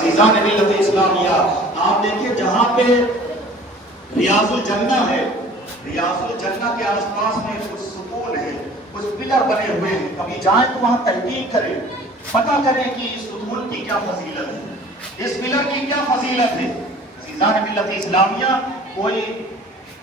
عزیزان ملت اسلامیہ آپ دیکھیے جہاں پہ ریاض الجنہ ہے، ریاض الجنہ کے آس پاس میں کچھ ستون ہے، کچھ پلر بنے ہوئے ہیں، کبھی جائیں تو وہاں تحقیق کریں، پتہ کریں کہ اس ستون کی کیا فضیلت ہے، اس پلر کی کیا فضیلت ہے۔ عزیزان ملت اسلامیہ کوئی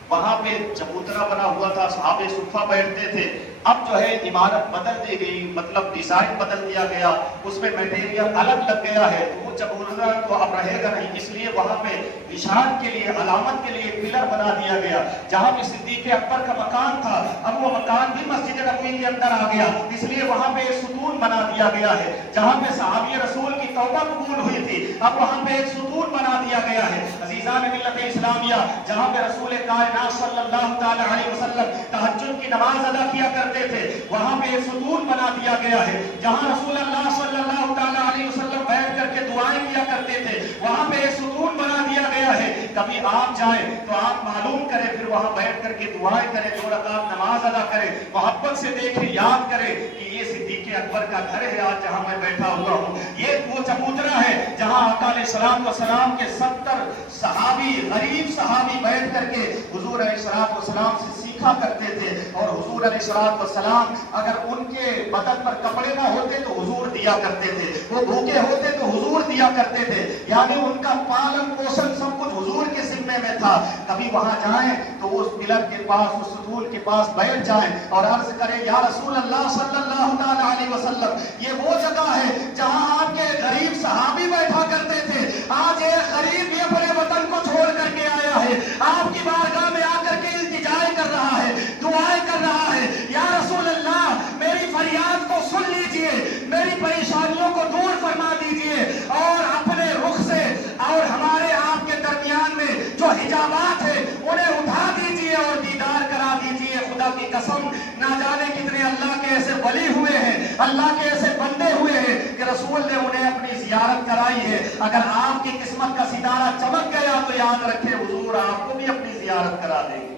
وہاں پہ چبوترا بنا ہوا تھا، صحابہ صفہ بیٹھتے تھے، اب جو ہے عمارت بدل دی گئی، مطلب ڈیزائن بدل دیا گیا، اس میں میٹیریل الگ لگ گیا ہے، تو وہ چبوترا تو اب رہے گا نہیں، اس لیے وہاں پہ نشان کے لیے، علامت کے لیے پلر بنا دیا گیا۔ جہاں پہ صدیق اکبر کا مکان تھا، اب وہ مکان بھی مسجد نبوی کے اندر آ گیا، اس لیے وہاں پہ ایک ستون بنا دیا گیا ہے۔ جہاں پہ صحابی رسول کی توبہ قبول ہوئی تھی، اب وہاں پہ ایک ستون بنا دیا گیا ہے۔ عزیزان ملت اسلامیہ جہاں پہ رسول کائنات صلی اللہ تعالی علیہ وسلم تہجد کی نماز ادا کیا کرتے تھے، وہاں پہ ایک ستون بنا دیا گیا ہے۔ جہاں رسول اللہ صلی اللہ تعالی علیہ وسلم بیٹھ کر کے دعائیں کیا کرتے تھے، وہاں پہ ایک ستون بنا دیا گیا ہے۔ کبھی آپ جائیں تو آپ معلوم کریں، پھر وہاں بیٹھ کر کے دعائیں کریں، 2 رکعت نماز ادا کریں، محبت سے دیکھیں، یاد کریں کہ یہ صدیق اکبر کا گھر ہے آج جہاں میں بیٹھا ہوا ہوں، یہ وہ چبوترا ہے جہاں آقا علیہ السلام کے 70 صحابی، غریب صحابی بیٹھ کر کے حضور علیہ السلام سے سیکھا کرتے تھے، اور حضور علیہ السلام اگر ان کے بدن پر کپڑے نہ ہوتے تو حضور دیا کرتے تھے، وہ بھوکے ہوتے تو حضور دیا کرتے تھے، یعنی ان کا پالن پوشن سب کچھ حضور کے ذمے میں تھا۔ کبھی وہاں جائیں تو اس پلر کے پاس، اس ستون کے پاس بیٹھ جائیں اور عرض کریں یا رسول اللہ صلی اللہ تعالی علیہ وسلم، یہ وہ جگہ ہے جہاں آپ کے غریب صحابی بیٹھا کرتے تھے، آج ایک غریب بھی اپنے وطن کو چھوڑ کر کے آیا ہے، آپ کی بارگاہ میں آ کر کے التجائے کر رہا ہے، دعائیں کر رہا ہے، یا رسول اللہ میری فریاد کو سن لیجئے، میری پریشانیوں کو دور فرما دیجئے، اور اپنے رخ سے اور ہمارے آپ کے درمیان میں جو حجابات ہیں انہیں اٹھا دیجئے اور دیدار کرا دیجئے۔ خدا کی قسم، نہ جانے کتنے اللہ کے ایسے ولی ہوئے ہیں، اللہ کے ایسے بندے ہوئے ہیں کہ رسول نے انہیں اپنی زیارت کرائی ہے۔ اگر آپ کی قسمت کا ستارہ چمک گیا تو یاد رکھیں حضور آپ کو بھی اپنی زیارت کرا دیں گے۔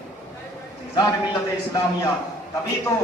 عزیزان ملت اسلامیہ تبھی تو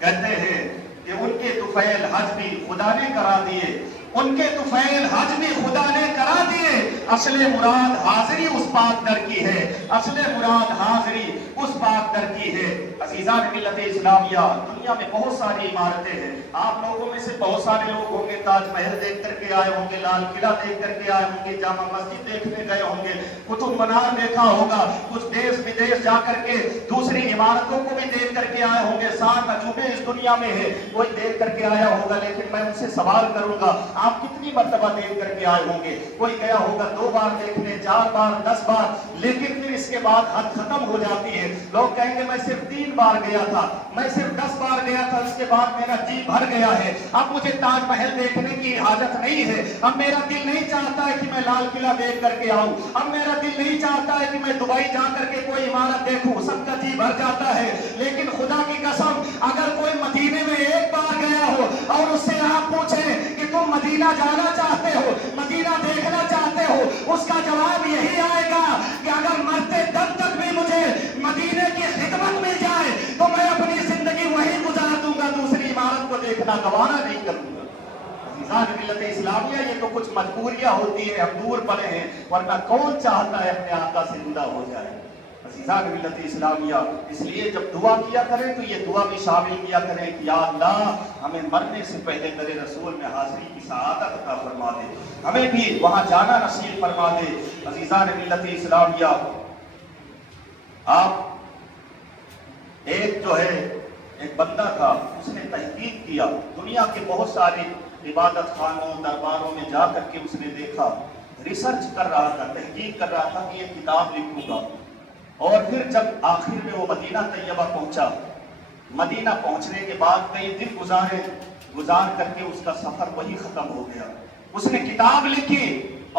کہتے ہیں کہ ان کے طفیل حج بھی خدا نے کرا دیے، ان کے طفیل حج بھی خدا نے کرا دیے، اصل مراد حاضری اس پاک در کی ہے، اصل مراد حاضری اس پاک در کی ہے۔ عزیزان ملت اسلامیہ دنیا میں بہت ساری عمارتیں ہیں، آپ لوگوں میں سے بہت سارے لوگ ہوں گے تاج محل دیکھ کر کے آئے ہوں گے، لال قلعہ دیکھ کر کے آئے ہوں گے، جامع مسجد دیکھنے گئے ہوں گے، قطب مینار دیکھا ہوگا، کچھ دیش ودیش جا کر کے دوسری عمارتوں کو بھی دیکھ کر کے آئے ہوں گے، 7 عجوبے اس دنیا میں ہے کوئی دیکھ کر کے آیا ہوگا، لیکن میں ان سے سوال کروں گا آپ کتنی مرتبہ دیکھ کر کے آئے ہوں گے؟ کوئی گیا ہوگا 2 بار دیکھنے، 4 بار، 10 بار، لیکن پھر اس کے بعد حد ختم ہو جاتی ہے، لوگ کہیں گے میں صرف 3 بار گیا تھا، میں صرف 10 بار گیا تھا، اس کے بعد میرا جی بھر گیا ہے، اب مجھے تاج محل دیکھنے کی حاجت نہیں ہے، اب میرا دل نہیں چاہتا ہے کہ میں لال قلعہ دیکھ کر کے آؤں، اب میرا دل نہیں چاہتا ہے کہ میں دبئی جا کر کے کوئی عمارت دیکھوں، سب کا جی بھر جاتا ہے۔ لیکن خدا کی قسم اگر کوئی مدینے میں 1 بار گیا ہو اور اس سے آپ پوچھیں کہ تم مدینہ جانا چاہتے ہو، مدینہ دیکھنا چاہتے ہو، اس کا جواب یہی آئے گا کہ اگر مرتے دم تک بھی مجھے مدینے کی خدمت مل جائے تو میں اپنی زندگی وہیں گزار دوں گا، دوسری عمارت کو دیکھنا گوارا نہیں کروں گا۔ عزیزان ملت اسلامیہ یہ تو کچھ مجبوریاں ہوتی ہیں، ہم دور پڑے ہیں، ورنہ کون چاہتا ہے اپنے آقا سے جدا ہو جائے۔ عزیزان ملت اسلامیہ اس لیے جب دعا کیا کریں تو یہ دعا بھی شامل کیا کریں کہ یا اللہ ہمیں مرنے سے پہلے تیرے رسول میں حاضری کی سعادت عطا فرما دے، ہمیں بھی وہاں جانا نصیب فرما دے۔ عزیزان ملت اسلامیہ آپ ایک جو ہے ایک بندہ تھا، اس نے تحقیق کیا، دنیا کے بہت سارے عبادت خانوں درباروں میں جا کر کے اس نے دیکھا، ریسرچ کر رہا تھا، تحقیق کر رہا تھا کہ یہ کتاب لکھوں گا، اور پھر جب آخر میں وہ مدینہ طیبہ پہنچا، مدینہ پہنچنے کے بعد کئی دن گزار کر کے اس کا سفر وہی ختم ہو گیا۔ اس نے کتاب لکھی،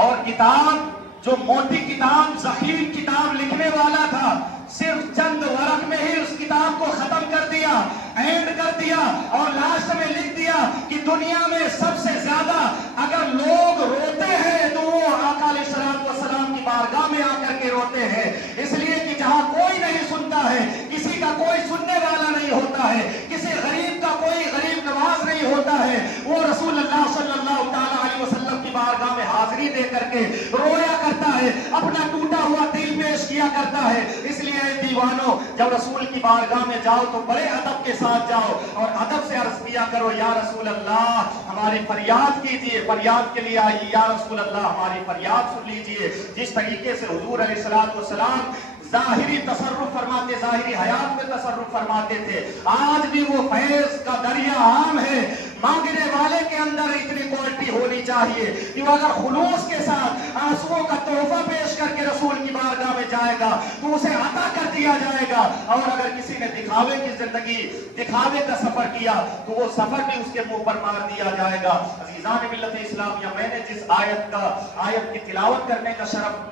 اور کتاب جو موٹی کتاب ذخیر کتاب لکھنے والا تھا صرف چند ورق میں ہی اس کتاب کو ختم کر دیا، اینڈ کر دیا، اور لاسٹ میں لکھ دیا کہ دنیا میں سب سے زیادہ اگر لوگ روتے ہیں تو وہ آقا علیہ السلام کی بارگاہ میں آ کر کے روتے ہیں، اس لیے کہ جہاں کوئی نہیں سنتا ہے، کسی کا کوئی سننے والا نہیں ہوتا ہے، کسی غریب کا کوئی غریب نواز نہیں ہوتا ہے، وہ رسول اللہ صلی اللہ تعالی علیہ وسلم کی بارگاہ میں حاضری حاضری دے کر کے رویا کرتا ہے، اپنا ٹوٹا ہوا دل پیش کیا کرتا ہے۔ اس لیے اے دیوانوں، جب رسول کی بارگاہ میں جاؤ تو بڑے ادب کے ساتھ جاؤ اور ادب سے عرض کیا کرو، یا رسول اللہ ہماری فریاد کیجئے، فریاد کے لیے آئیے، یا رسول اللہ ہماری فریاد سن لیجئے۔ جس طریقے سے حضور علیہ السلام ظاہری تصرف فرماتے، ظاہری حیات میں تصرف فرماتے تھے، آج بھی وہ فیض کا دریا عام ہے۔ مانگنے والے کے اندر اتنی کوالٹی ہونی چاہیے کہ وہ اگر خلوص کے ساتھ آنسوؤں کا تحفہ پیش کر کے رسول کی بارگاہ میں جائے گا تو اسے عطا کر دیا جائے گا، اور اگر کسی نے دکھاوے کی زندگی، دکھاوے کا سفر کیا تو وہ سفر بھی اس کے منہ پر مار دیا جائے گا۔ عزیزان ملت اسلامیہ، میں نے جس آیت کی تلاوت کرنے کا شرف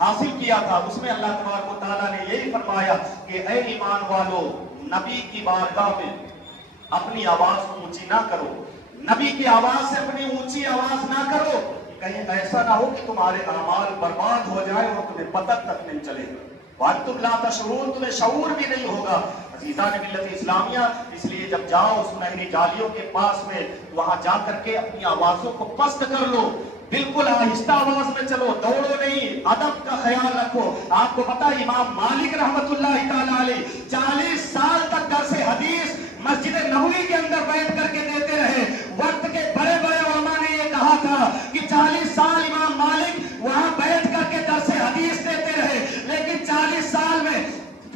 حاصل کیا تھا، اس میں اللہ تبارک و تعالیٰ نے یہی فرمایا کہ اے ایمان والو، نبی کی بارگاہ میں اپنی آواز کو اونچی نہ کرو، نبی کی آواز سے اپنی اونچی آواز نہ کرو، کہیں ایسا نہ ہو کہ تمہارے اعمال برباد ہو جائے اور تمہیں پتہ تک نہیں چلے گا، وَأَنْتُمْ لَا تَشْعُرُونَ، تمہیں شعور بھی نہیں ہوگا۔ عزیزان ملت اسلامیہ، اس لیے جب جاؤ سنہری جالیوں کے پاس میں، وہاں جا کر کے اپنی آوازوں کو پست کر لو، بالکل آہستہ آواز میں چلو، دوڑو نہیں، ادب کا خیال رکھو۔ آپ کو پتا امام مالک رحمت اللہ تعالیٰ علیہ 40 سال تک درس حدیث مسجد نبوی کے اندر بیٹھ کر کے دیتے رہے۔ وقت کے بڑے بڑے علماء نے یہ کہا تھا کہ 40 سال امام مالک وہاں بیٹھ کر کے درس حدیث دیتے رہے، لیکن 40 سال میں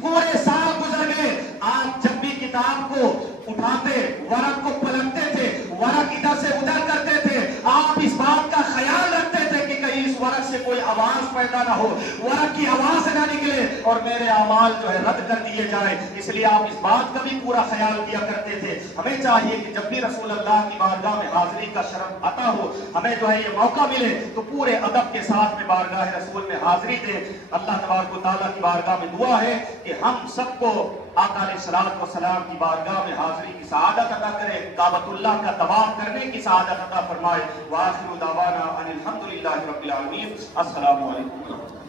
پورے سال گزر گئے۔ آپ جب بھی کتاب کو اٹھاتے، ورق کو پلٹتے تھے، ورق ادھر سے ادھر کرتے تھے، آپ اس بات کا خیال رکھتے تھے کہ کہیں اس ورق سے کوئی آواز پیدا نہ ہو، ورق کی آواز نہ نکلے اور میرے اعمال جو ہے رد کر دیے جائے، اس لیے آپ اس بات کا بھی پورا خیال کیا کرتے تھے۔ ہمیں چاہیے کہ جب بھی رسول اللہ کی بارگاہ میں حاضری کا شرف عطا ہو، ہمیں جو ہے یہ موقع ملے تو پورے ادب کے ساتھ میں بارگاہ رسول میں حاضری دے۔ اللہ تبارک و تعالیٰ کی بارگاہ میں دعا ہے کہ ہم سب کو آقا علیہ الصلوۃ والسلام کی بارگاہ میں حاضری کی سعادت عطا کرے، کعبۃ اللہ کا طواف کرنے کی سعادت عطا فرمائے۔ وآخر دعوانا ان الحمد للہ رب العالمین۔ السلام علیکم۔